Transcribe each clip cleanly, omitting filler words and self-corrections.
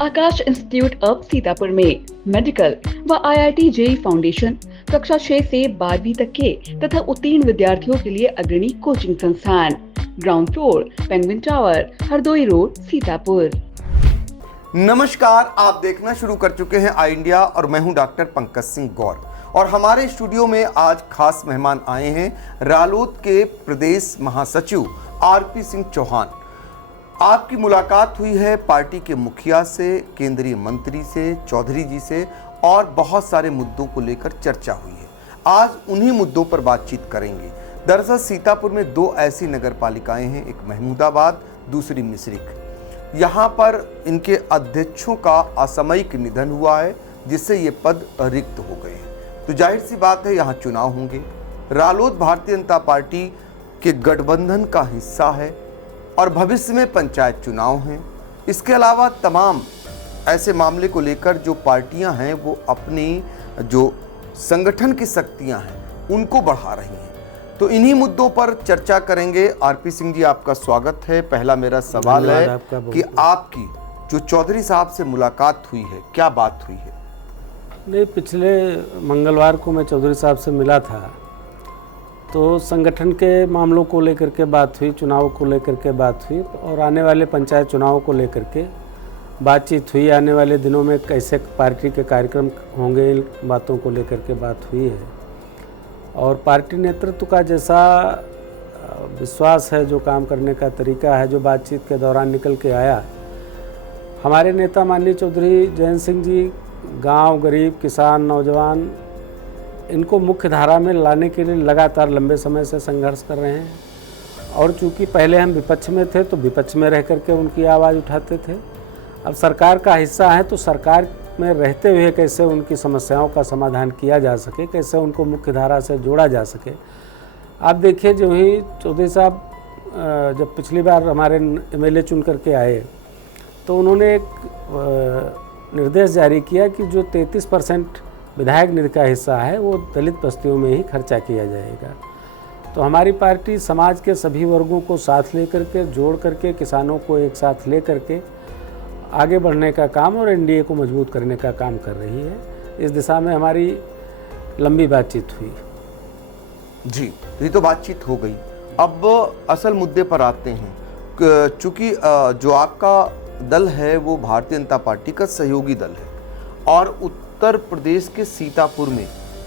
Akash institute of Sitapur में medical व IIT JEE foundation कक्षा 6 से 12वीं तक के तथा उत्तीर्ण विद्यार्थियों के लिए अग्रणी कोचिंग संस्थान। Ground floor, penguin tower, Hardoi road, Sitapur. नमस्कार, आप देखना शुरू कर चुके हैं आई इंडिया और मैं हूं डॉक्टर पंकज सिंह गौर। और हमारे स्टूडियो में आज खास मेहमान आए हैं रालोद के प्रदेश महासचिव आरपी सिंह चौहान। आपकी मुलाकात हुई है पार्टी के मुखिया से, केंद्रीय मंत्री से, चौधरी जी से और बहुत सारे मुद्दों को लेकर चर्चा हुई है। आज उन्हीं मुद्दों पर बातचीत करेंगे। दरअसल सीतापुर में दो ऐसी नगर पालिकाएं हैं, एक महमूदाबाद, दूसरी मिश्रिख। यहाँ पर इनके अध्यक्षों का असामयिक निधन हुआ है, जिससे ये पद रिक्त हो गए हैं। तो जाहिर सी बात है यहाँ चुनाव होंगे। रालोद भारतीय जनता पार्टी के गठबंधन का हिस्सा है और भविष्य में पंचायत चुनाव हैं। इसके अलावा तमाम ऐसे मामले को लेकर जो पार्टियां हैं वो अपनी जो संगठन की शक्तियां हैं उनको बढ़ा रही हैं। तो इन्हीं मुद्दों पर चर्चा करेंगे। आरपी सिंह जी, आपका स्वागत है। पहला मेरा सवाल है कि आपकी जो चौधरी साहब से मुलाकात हुई है, क्या बात हुई है? नहीं, पिछले मंगलवार को मैं चौधरी साहब से मिला था, तो संगठन के मामलों को लेकर के बात हुई, चुनाव को लेकर के बात हुई और आने वाले पंचायत चुनाव को लेकर के बातचीत हुई। आने वाले दिनों में कैसे पार्टी के कार्यक्रम होंगे, इन बातों को लेकर के बात हुई है। और पार्टी नेतृत्व का जैसा विश्वास है, जो काम करने का तरीका है, जो बातचीत के दौरान निकल के आया, हमारे नेता माननीय चौधरी जयंत सिंह जी गांव, गरीब, किसान, नौजवान, इनको मुख्य धारा में लाने के लिए लगातार लंबे समय से संघर्ष कर रहे हैं। और चूंकि पहले हम विपक्ष में थे तो विपक्ष में रह करके उनकी आवाज़ उठाते थे। अब सरकार का हिस्सा है तो सरकार में रहते हुए कैसे उनकी समस्याओं का समाधान किया जा सके, कैसे उनको मुख्य धारा से जोड़ा जा सके। आप देखिए, जो ही चौधरी साहब जब पिछली बार हमारे MLA चुन करके आए तो उन्होंने एक निर्देश जारी किया कि जो 33% विधायक निधि का हिस्सा है वो दलित बस्तियों में ही खर्चा किया जाएगा। तो हमारी पार्टी समाज के सभी वर्गों को साथ लेकर के, जोड़ करके, किसानों को एक साथ ले करके आगे बढ़ने का काम और NDA को मजबूत करने का काम कर रही है। इस दिशा में हमारी लंबी बातचीत हुई। जी, ये तो बातचीत हो गई। अब असल मुद्दे पर आते हैं। चूँकि जो आपका दल है वो भारतीय जनता पार्टी का सहयोगी दल है और उत्तर प्रदेश के सीतापुर में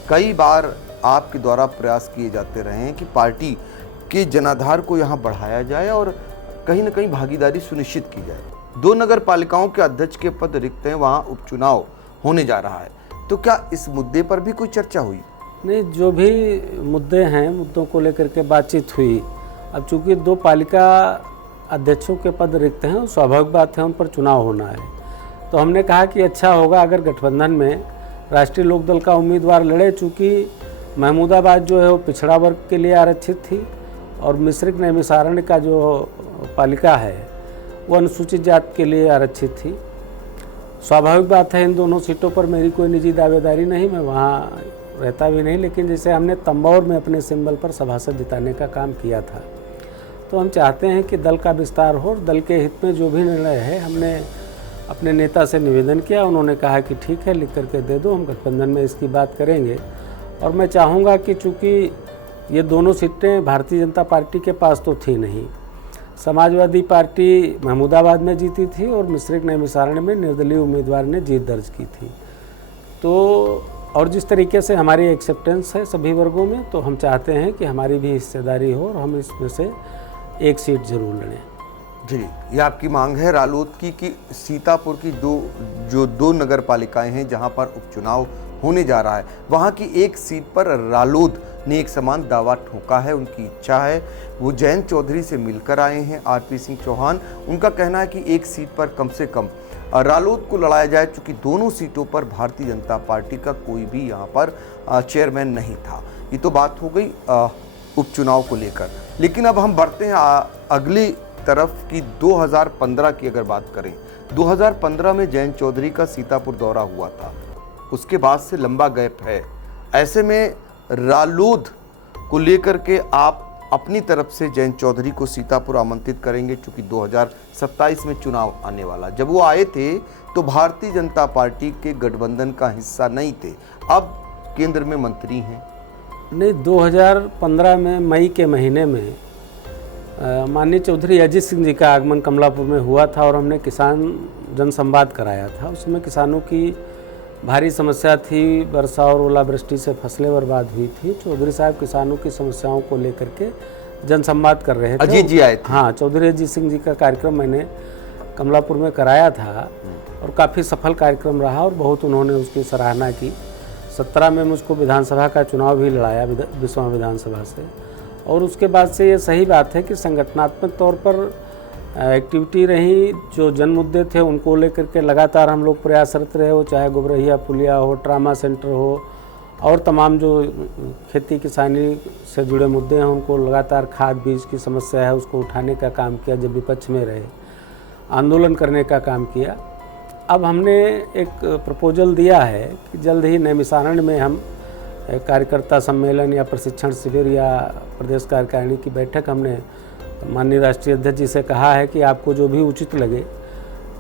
कई बार आपके द्वारा प्रयास किए जाते रहे हैं कि पार्टी के जनाधार को यहाँ बढ़ाया जाए और कहीं ना कहीं भागीदारी सुनिश्चित की जाए। दो नगर पालिकाओं के अध्यक्ष के पद रिक्त हैं, वहाँ उपचुनाव होने जा रहा है। तो क्या इस मुद्दे पर भी कोई चर्चा हुई? नहीं, जो भी मुद्दे हैं, मुद्दों को लेकर के बातचीत हुई। अब चूँकि दो पालिका अध्यक्षों के पद रिक्त हैं, स्वाभाविक बात है उन पर चुनाव होना है। तो हमने कहा कि अच्छा होगा अगर गठबंधन में राष्ट्रीय लोकदल का उम्मीदवार लड़े। चूँकि महमूदाबाद जो है वो पिछड़ा वर्ग के लिए आरक्षित थी और मिश्रिख नैमिषारण्य का जो पालिका है वो अनुसूचित जाति के लिए आरक्षित थी। स्वाभाविक बात है इन दोनों सीटों पर मेरी कोई निजी दावेदारी नहीं, मैं वहाँ रहता भी नहीं, लेकिन जैसे हमने तंबौर में अपने सिंबल पर सभासद जिताने का काम किया था, तो हम चाहते हैं कि दल का विस्तार हो और दल के हित में जो भी निर्णय है, हमने अपने नेता से निवेदन किया। उन्होंने कहा कि ठीक है, लिख करके दे दो, हम गठबंधन में इसकी बात करेंगे। और मैं चाहूँगा कि चूँकि ये दोनों सीटें भारतीय जनता पार्टी के पास तो थी नहीं, समाजवादी पार्टी महमूदाबाद में जीती थी और मिश्रिख नैमिषारण्य में निर्दलीय उम्मीदवार ने जीत दर्ज की थी। तो और जिस तरीके से हमारी एक्सेप्टेंस है सभी वर्गों में, तो हम चाहते हैं कि हमारी भी हिस्सेदारी हो और हम इसमें से एक सीट जरूर लड़ें। जी, ये आपकी मांग है रालोद की कि सीतापुर की दो नगर पालिकाएं हैं जहां पर उपचुनाव होने जा रहा है, वहां की एक सीट पर रालोद ने एक समान दावा ठोका है। उनकी इच्छा है, वो जयंत चौधरी से मिलकर आए हैं आरपी सिंह चौहान। उनका कहना है कि एक सीट पर कम से कम रालोद को लड़ाया जाए, चूँकि दोनों सीटों पर भारतीय जनता पार्टी का कोई भी यहाँ पर चेयरमैन नहीं था। ये तो बात हो गई उपचुनाव को लेकर। लेकिन अब हम बढ़ते हैं अगली तरफ की 2015 की अगर बात करें। 2015 में जयंत चौधरी का सीतापुर दौरा हुआ था, उसके बाद से लंबा गैप है। ऐसे में रालोद को लेकर के आप अपनी तरफ से जयंत चौधरी को सीतापुर आमंत्रित करेंगे, चूंकि 2027 में चुनाव आने वाला। जब वो आए थे तो भारतीय जनता पार्टी के गठबंधन का हिस्सा नहीं थे, अब केंद्र में मंत्री हैं। नहीं, 2015 में मई के महीने में माननीय चौधरी अजीत सिंह जी का आगमन कमलापुर में हुआ था और हमने किसान जनसंवाद कराया था। उसमें किसानों की भारी समस्या थी, वर्षा और ओलावृष्टि से फसलें बर्बाद हुई थी। चौधरी साहब किसानों की समस्याओं को लेकर के जनसंवाद कर रहे थे। अजीत जी आए थे? हाँ, चौधरी अजीत सिंह जी का कार्यक्रम मैंने कमलापुर में कराया था और काफ़ी सफल कार्यक्रम रहा और बहुत उन्होंने उसकी सराहना की। 17 में मुझको विधानसभा का चुनाव भी लड़ाया बिस्वा विधानसभा से, और उसके बाद से ये सही बात है कि संगठनात्मक तौर पर एक्टिविटी रही। जो जन मुद्दे थे उनको लेकर के लगातार हम लोग प्रयासरत रहे, हो चाहे गोबरहिया पुलिया हो, ट्रामा सेंटर हो, और तमाम जो खेती किसानी से जुड़े मुद्दे हैं उनको लगातार, खाद बीज की समस्या है उसको उठाने का काम किया। जब विपक्ष में रहे, आंदोलन करने का काम किया। अब हमने एक प्रपोजल दिया है कि जल्द ही नैमिषारण्य में हम कार्यकर्ता सम्मेलन या प्रशिक्षण शिविर या प्रदेश कार्यकारिणी की बैठक, हमने माननीय राष्ट्रीय अध्यक्ष जी से कहा है कि आपको जो भी उचित लगे।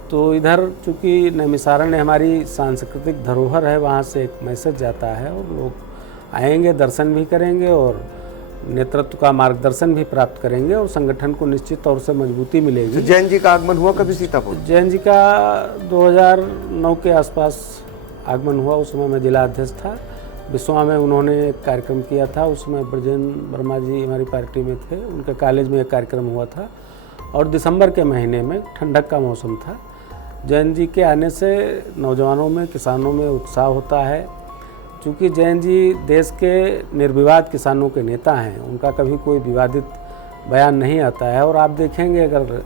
तो इधर चूँकि नैमिषारण्य हमारी सांस्कृतिक धरोहर है, वहाँ से एक मैसेज जाता है और लोग आएंगे, दर्शन भी करेंगे और नेतृत्व का मार्गदर्शन भी प्राप्त करेंगे और संगठन को निश्चित तौर से मजबूती मिलेगी। तो जैन जी का आगमन हुआ कभी सीतापुर? जैन जी का 2009 के आसपास आगमन हुआ। उसमें मैं जिला अध्यक्ष था। बिस्वा में उन्होंने एक कार्यक्रम किया था, उसमें ब्रजेंद्र वर्मा जी हमारी पार्टी में थे, उनके कॉलेज में एक कार्यक्रम हुआ था। और दिसंबर के महीने में ठंडक का मौसम था। जैन जी के आने से नौजवानों में, किसानों में उत्साह होता है। चूँकि जैन जी देश के निर्विवाद किसानों के नेता हैं, उनका कभी कोई विवादित बयान नहीं आता है। और आप देखेंगे अगर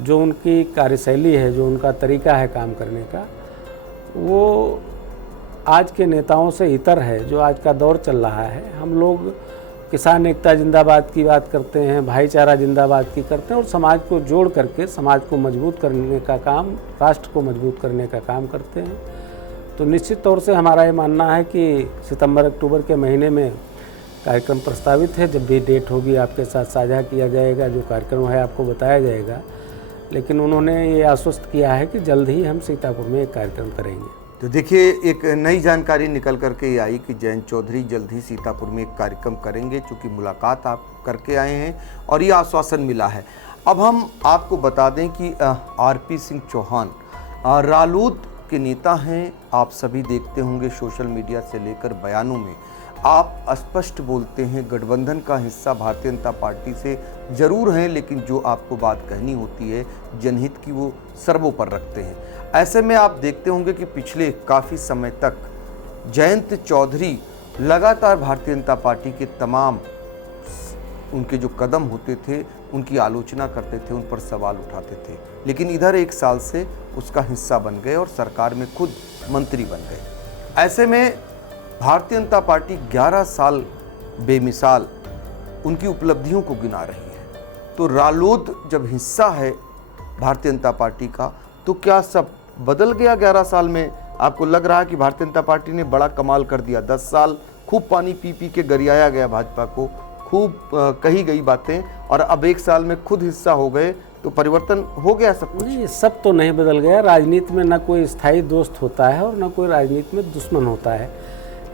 जो उनकी कार्यशैली है, जो उनका तरीका है काम करने का, वो आज के नेताओं से इतर है। जो आज का दौर चल रहा है, हम लोग किसान एकता जिंदाबाद की बात करते हैं, भाईचारा जिंदाबाद की करते हैं और समाज को जोड़ करके समाज को मजबूत करने का काम, राष्ट्र को मजबूत करने का काम करते हैं। तो निश्चित तौर से हमारा ये मानना है कि सितंबर अक्टूबर के महीने में कार्यक्रम प्रस्तावित है। जब भी डेट होगी आपके साथ साझा किया जाएगा, जो कार्यक्रम है आपको बताया जाएगा। लेकिन उन्होंने ये आश्वस्त किया है कि जल्द ही हम सीतापुर में एक कार्यक्रम करेंगे। तो देखिए, एक नई जानकारी निकल करके ये आई कि जयंत चौधरी जल्द ही सीतापुर में एक कार्यक्रम करेंगे, चूँकि मुलाकात आप करके आए हैं और ये आश्वासन मिला है। अब हम आपको बता दें कि आरपी सिंह चौहान रालोद के नेता हैं। आप सभी देखते होंगे सोशल मीडिया से लेकर बयानों में आप स्पष्ट बोलते हैं, गठबंधन का हिस्सा भारतीय जनता पार्टी से जरूर हैं, लेकिन जो आपको बात कहनी होती है जनहित की, वो सर्वोपर रखते हैं। ऐसे में आप देखते होंगे कि पिछले काफ़ी समय तक जयंत चौधरी लगातार भारतीय जनता पार्टी के तमाम उनके जो कदम होते थे उनकी आलोचना करते थे, उन पर सवाल उठाते थे, लेकिन इधर एक साल से उसका हिस्सा बन गए और सरकार में खुद मंत्री बन गए। ऐसे में भारतीय जनता पार्टी 11 साल बेमिसाल उनकी उपलब्धियों को गिना रही है। तो रालोद जब हिस्सा है भारतीय जनता पार्टी का, तो क्या सब बदल गया 11 साल में? आपको लग रहा है कि भारतीय जनता पार्टी ने बड़ा कमाल कर दिया? 10 साल खूब पानी पी पी के गरियाया गया भाजपा को, खूब कही गई बातें, और अब 1 साल में खुद हिस्सा हो गए, तो परिवर्तन हो गया सब कुछ? नहीं, सब तो नहीं बदल गया। राजनीति में न कोई स्थायी दोस्त होता है और न कोई राजनीति में दुश्मन होता है।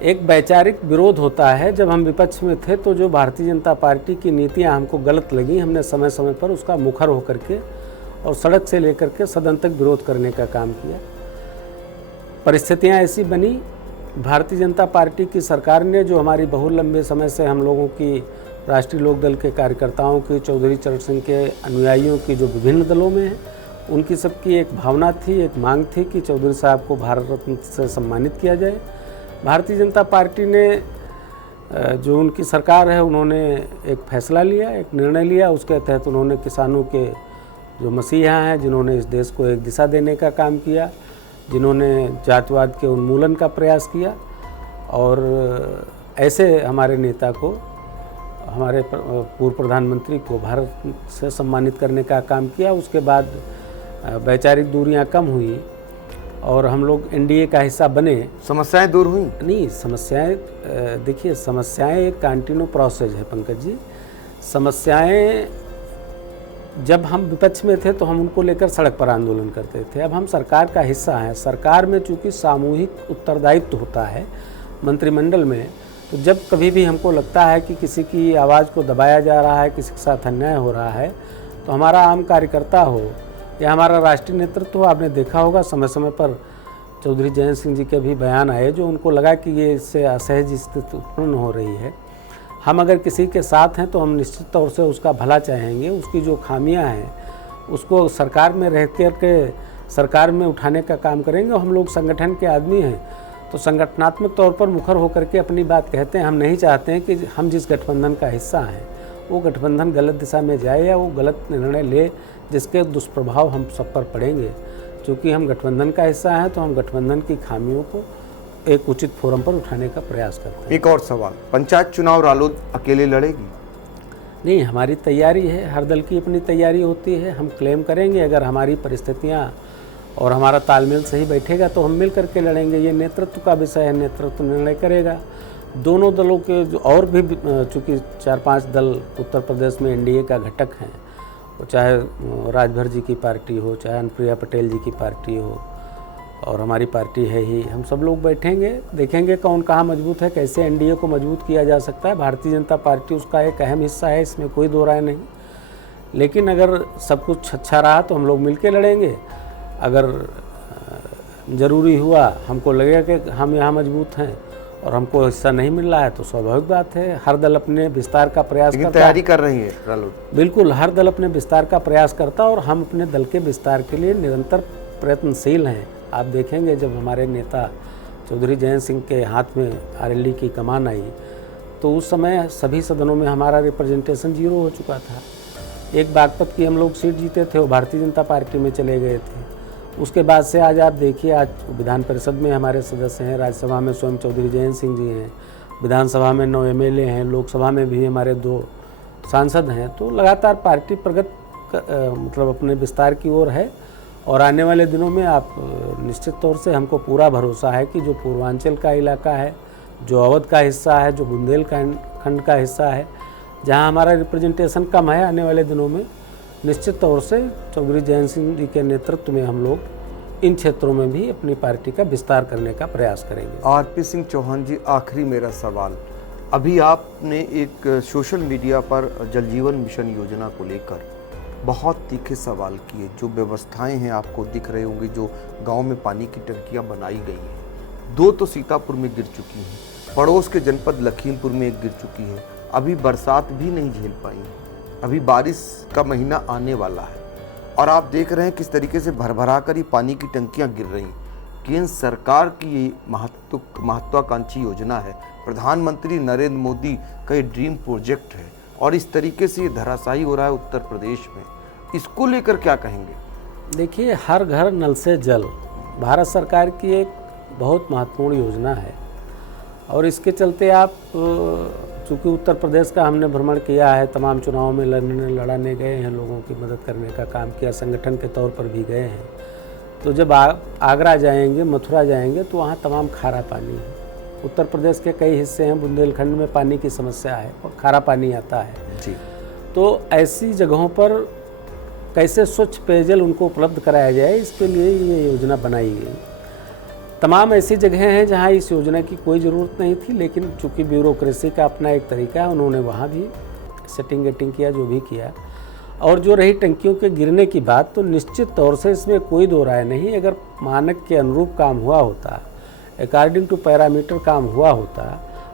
एक वैचारिक विरोध होता है। जब हम विपक्ष में थे तो जो भारतीय जनता पार्टी की नीतियां हमको गलत लगी, हमने समय समय पर उसका मुखर होकर के और सड़क से लेकर के सदन तक विरोध करने का काम किया। परिस्थितियां ऐसी बनी, भारतीय जनता पार्टी की सरकार ने, जो हमारी बहुत लंबे समय से हम लोगों की, राष्ट्रीय लोकदल के कार्यकर्ताओं की, चौधरी चरण सिंह के अनुयायियों की, जो विभिन्न दलों में हैं, उनकी सबकी एक भावना थी, एक मांग थी कि चौधरी साहब को भारत रत्न से सम्मानित किया जाए। भारतीय जनता पार्टी ने, जो उनकी सरकार है, उन्होंने एक फैसला लिया, एक निर्णय लिया। उसके तहत उन्होंने किसानों के जो मसीहा हैं, जिन्होंने इस देश को एक दिशा देने का काम किया, जिन्होंने जातिवाद के उन्मूलन का प्रयास किया, और ऐसे हमारे नेता को, हमारे पूर्व प्रधानमंत्री को भारत से सम्मानित करने का काम किया। उसके बाद वैचारिक दूरियां कम हुई और हम लोग एनडीए का हिस्सा बने। समस्याएं दूर हुई? नहीं, समस्याएं, देखिए, समस्याएं एक कंटिन्यू प्रोसेस है पंकज जी। समस्याएं जब हम विपक्ष में थे तो हम उनको लेकर सड़क पर आंदोलन करते थे। अब हम सरकार का हिस्सा हैं। सरकार में चूँकि सामूहिक उत्तरदायित्व होता है मंत्रिमंडल में, तो जब कभी भी हमको लगता है कि किसी की आवाज़ को दबाया जा रहा है, किसी के साथ अन्याय हो रहा है, तो हमारा आम कार्यकर्ता हो या हमारा राष्ट्रीय नेतृत्व हो, आपने देखा होगा समय समय पर चौधरी जयंत सिंह जी के भी बयान आए जो उनको लगा कि ये इससे असहज स्थिति उत्पन्न हो रही है। हम अगर किसी के साथ हैं तो हम निश्चित तौर से उसका भला चाहेंगे, उसकी जो खामियां हैं उसको सरकार में रह कर के सरकार में उठाने का काम करेंगे। हम लोग संगठन के आदमी हैं तो संगठनात्मक तौर पर मुखर होकर के अपनी बात कहते हैं। हम नहीं चाहते हैं कि हम जिस गठबंधन का हिस्सा हैं वो गठबंधन गलत दिशा में जाए या वो गलत निर्णय ले जिसके दुष्प्रभाव हम सब पर पड़ेंगे। चूँकि हम गठबंधन का हिस्सा हैं तो हम गठबंधन की खामियों को एक उचित फोरम पर उठाने का प्रयास करते हैं। एक और सवाल, पंचायत चुनाव रालोद अकेले लड़ेगी? नहीं, हमारी तैयारी है, हर दल की अपनी तैयारी होती है। हम क्लेम करेंगे, अगर हमारी परिस्थितियां और हमारा तालमेल सही बैठेगा तो हम मिल करके लड़ेंगे। ये नेतृत्व का विषय है, नेतृत्व निर्णय करेगा। दोनों दलों के जो और भी चूँकि 4-5 दल उत्तर प्रदेश में एनडीए का घटक हैं, वो चाहे राजभर जी की पार्टी हो, चाहे अनुप्रिया पटेल जी की पार्टी हो और हमारी पार्टी है ही, हम सब लोग बैठेंगे, देखेंगे कौन कहाँ मजबूत है, कैसे एनडीए को मजबूत किया जा सकता है। भारतीय जनता पार्टी उसका एक अहम हिस्सा है, इसमें कोई दो राय नहीं। लेकिन अगर सब कुछ अच्छा रहा तो हम लोग मिलके लड़ेंगे। अगर ज़रूरी हुआ, हमको लगेगा कि हम यहाँ मजबूत हैं और हमको हिस्सा नहीं मिल रहा है, तो स्वाभाविक बात है हर दल अपने विस्तार का प्रयास करता है। तैयारी कर रही है रालोद? बिल्कुल, हर दल अपने विस्तार का प्रयास करता है और हम अपने दल के विस्तार के लिए निरंतर प्रयत्नशील हैं। आप देखेंगे जब हमारे नेता चौधरी जयंत सिंह के हाथ में आरएलडी की कमान आई तो उस समय सभी सदनों में हमारा रिप्रेजेंटेशन 0 हो चुका था। एक बागपत की हम लोग सीट जीते थे, वो भारतीय जनता पार्टी में चले गए थे। उसके बाद से आज आप देखिए, आज विधान परिषद में हमारे सदस्य हैं, राज्यसभा में स्वयं चौधरी जयंत सिंह जी हैं, विधानसभा में 9 एमएलए हैं, लोकसभा में भी हमारे 2 सांसद हैं। तो लगातार पार्टी मतलब अपने विस्तार की ओर है और आने वाले दिनों में आप निश्चित तौर से हमको पूरा भरोसा है कि जो पूर्वांचल का इलाका है, जो अवध का हिस्सा है, जो बुंदेलखंड का हिस्सा है, जहां हमारा रिप्रेजेंटेशन कम है, आने वाले दिनों में निश्चित तौर से चौधरी जयंत सिंह जी के नेतृत्व में हम लोग इन क्षेत्रों में भी अपनी पार्टी का विस्तार करने का प्रयास करेंगे। आरपी सिंह चौहान जी, आखिरी मेरा सवाल, अभी आपने एक सोशल मीडिया पर जल जीवन मिशन योजना को लेकर बहुत तीखे सवाल किए। जो व्यवस्थाएं हैं आपको दिख रहे होंगे, जो गांव में पानी की टंकियां बनाई गई हैं, 2 तो सीतापुर में गिर चुकी हैं, पड़ोस के जनपद लखीमपुर में एक गिर चुकी है, अभी बरसात भी नहीं झेल पाई, अभी बारिश का महीना आने वाला है और आप देख रहे हैं किस तरीके से भरभरा कर ही पानी की टंकियां गिर रही। केंद्र सरकार की ये महत्वाकांक्षी योजना है, प्रधानमंत्री नरेंद्र मोदी का ये ड्रीम प्रोजेक्ट है और इस तरीके से ये धराशायी हो रहा है उत्तर प्रदेश में, इसको लेकर क्या कहेंगे? देखिए, हर घर नल से जल भारत सरकार की एक बहुत महत्वपूर्ण योजना है और इसके चलते आप चूँकि उत्तर प्रदेश का हमने भ्रमण किया है, तमाम चुनावों में लड़ाने गए हैं, लोगों की मदद करने का काम किया, संगठन के तौर पर भी गए हैं। तो जब आगरा जाएंगे, मथुरा जाएंगे तो वहाँ तमाम खारा पानी है। उत्तर प्रदेश के कई हिस्से हैं, बुंदेलखंड में पानी की समस्या है और खारा पानी आता है जी। तो ऐसी जगहों पर कैसे स्वच्छ पेयजल उनको उपलब्ध कराया जाए, इसके लिए ये योजना बनाई गई। तमाम ऐसी जगहें हैं जहां इस योजना की कोई ज़रूरत नहीं थी, लेकिन चूंकि ब्यूरोक्रेसी का अपना एक तरीका है, उन्होंने वहां भी सेटिंग वेटिंग किया, जो भी किया। और जो रही टंकियों के गिरने की बात, तो निश्चित तौर से इसमें कोई दो राय नहीं। अगर मानक के अनुरूप काम हुआ होता, अकॉर्डिंग टू पैरामीटर काम हुआ होता,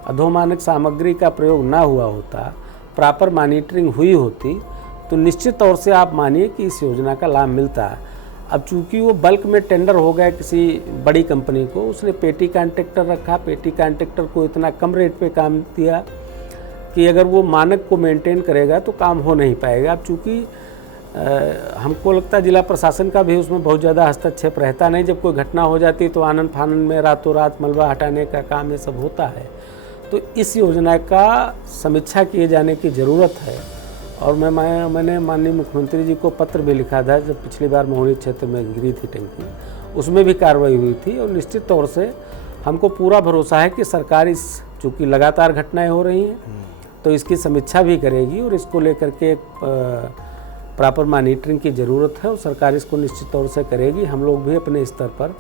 अधोमानक सामग्री का प्रयोग ना हुआ होता, प्रॉपर मॉनिटरिंग हुई होती, तो निश्चित तौर से आप मानिए कि इस योजना का लाभ मिलता है। अब चूंकि वो बल्क में टेंडर हो गया किसी बड़ी कंपनी को, उसने पेटी कॉन्ट्रैक्टर रखा, पेटी कॉन्ट्रैक्टर को इतना कम रेट पे काम दिया कि अगर वो मानक को मेंटेन करेगा तो काम हो नहीं पाएगा। अब चूँकि हमको लगता है जिला प्रशासन का भी उसमें बहुत ज़्यादा हस्तक्षेप रहता नहीं। जब कोई घटना हो जाती है तो आनन फानन में रातों रात मलबा हटाने का काम ये सब होता है। तो इस योजना का समीक्षा किए जाने की ज़रूरत है। और मैंने माननीय मुख्यमंत्री जी को पत्र भी लिखा था, जब पिछली बार मोहनी क्षेत्र में गिरी थी टंकी, उसमें भी कार्रवाई हुई थी। और निश्चित तौर से हमको पूरा भरोसा है कि सरकार इस, चूँकि लगातार घटनाएं हो रही हैं, तो इसकी समीक्षा भी करेगी और इसको लेकर के एक प्रॉपर मॉनिटरिंग की ज़रूरत है और सरकार इसको निश्चित तौर से करेगी। हम लोग भी अपने स्तर पर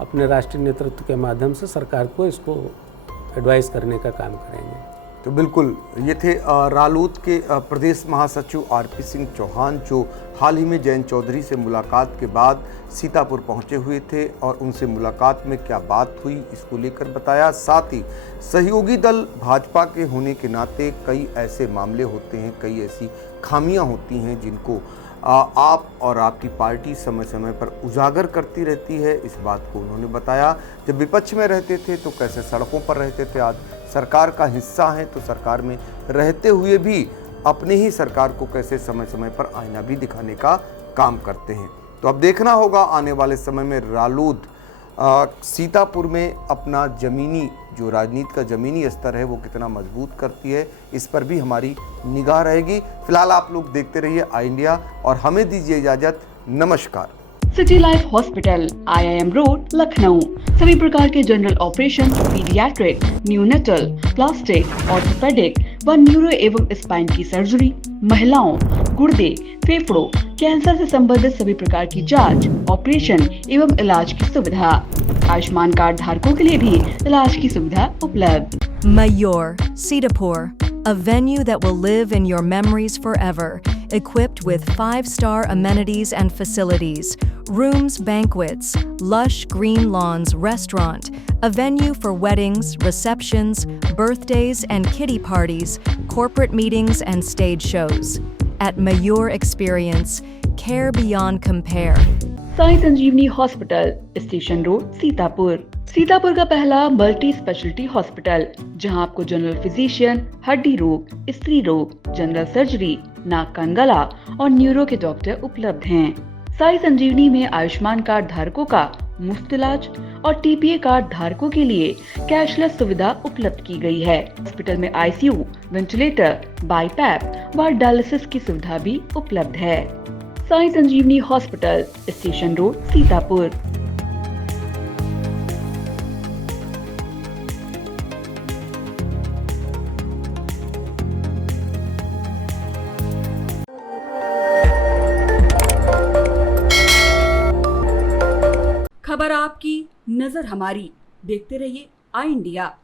अपने राष्ट्रीय नेतृत्व के माध्यम से सरकार को इसको एडवाइस करने का काम करेंगे। तो बिल्कुल ये थे रालोद के प्रदेश महासचिव आरपी सिंह चौहान, जो हाल ही में जयंत चौधरी से मुलाकात के बाद सीतापुर पहुंचे हुए थे और उनसे मुलाकात में क्या बात हुई इसको लेकर बताया। साथ ही सहयोगी दल भाजपा के होने के नाते कई ऐसे मामले होते हैं, कई ऐसी खामियां होती हैं जिनको आप और आपकी पार्टी समय समय पर उजागर करती रहती है। इस बात को उन्होंने बताया। जब विपक्ष में रहते थे तो कैसे सड़कों पर रहते थे, आज सरकार का हिस्सा हैं तो सरकार में रहते हुए भी अपने ही सरकार को कैसे समय समय पर आईना भी दिखाने का काम करते हैं। तो अब देखना होगा आने वाले समय में रालोद सीतापुर में अपना जमीनी जो राजनीति का जमीनी स्तर है वो कितना मजबूत करती है, इस पर भी हमारी निगाह रहेगी। फिलहाल आप लोग देखते रहिए आई इंडिया और हमें दीजिए इजाजत। नमस्कार। City life hospital, IIM road, Lucknow. सभी प्रकार के general operation, paediatric, neonatal, plastic, orthopaedic व न्यूरो एवं स्पाइन की सर्जरी, महिलाओं, गुर्दे, फेफड़ों, कैंसर से संबंधित सभी प्रकार की जांच, ऑपरेशन एवं इलाज की सुविधा। आयुष्मान कार्ड धारकों के लिए भी इलाज की सुविधा उपलब्ध। Mayur, Sitapur, a venue that will live in your memories forever, equipped with 5-star amenities and facilities, rooms, banquets, lush green lawns, restaurant, a venue for weddings, receptions, birthdays and kiddie parties, corporate meetings and stage shows. At Mayur Experience, care beyond compare. Sai Sanjivani hospital, station road, Sitapur. Sitapur का पहला multi speciality hospital, जहां आपको general physician, हड्डी रोग, स्त्री रोग, general surgery, नाक कान गला और न्यूरो के डॉक्टर उपलब्ध हैं। साई संजीवनी में आयुष्मान कार्ड धारकों का मुफ्त इलाज और TPA कार्ड धारकों के लिए कैशलेस सुविधा उपलब्ध की गई है। हॉस्पिटल में ICU, वेंटिलेटर, बाईपैप व डायलिसिस की सुविधा भी उपलब्ध है। Sai Sanjivani hospital, station road, Sitapur. खबर आपकी, नजर हमारी। देखते रहिए आई इंडिया।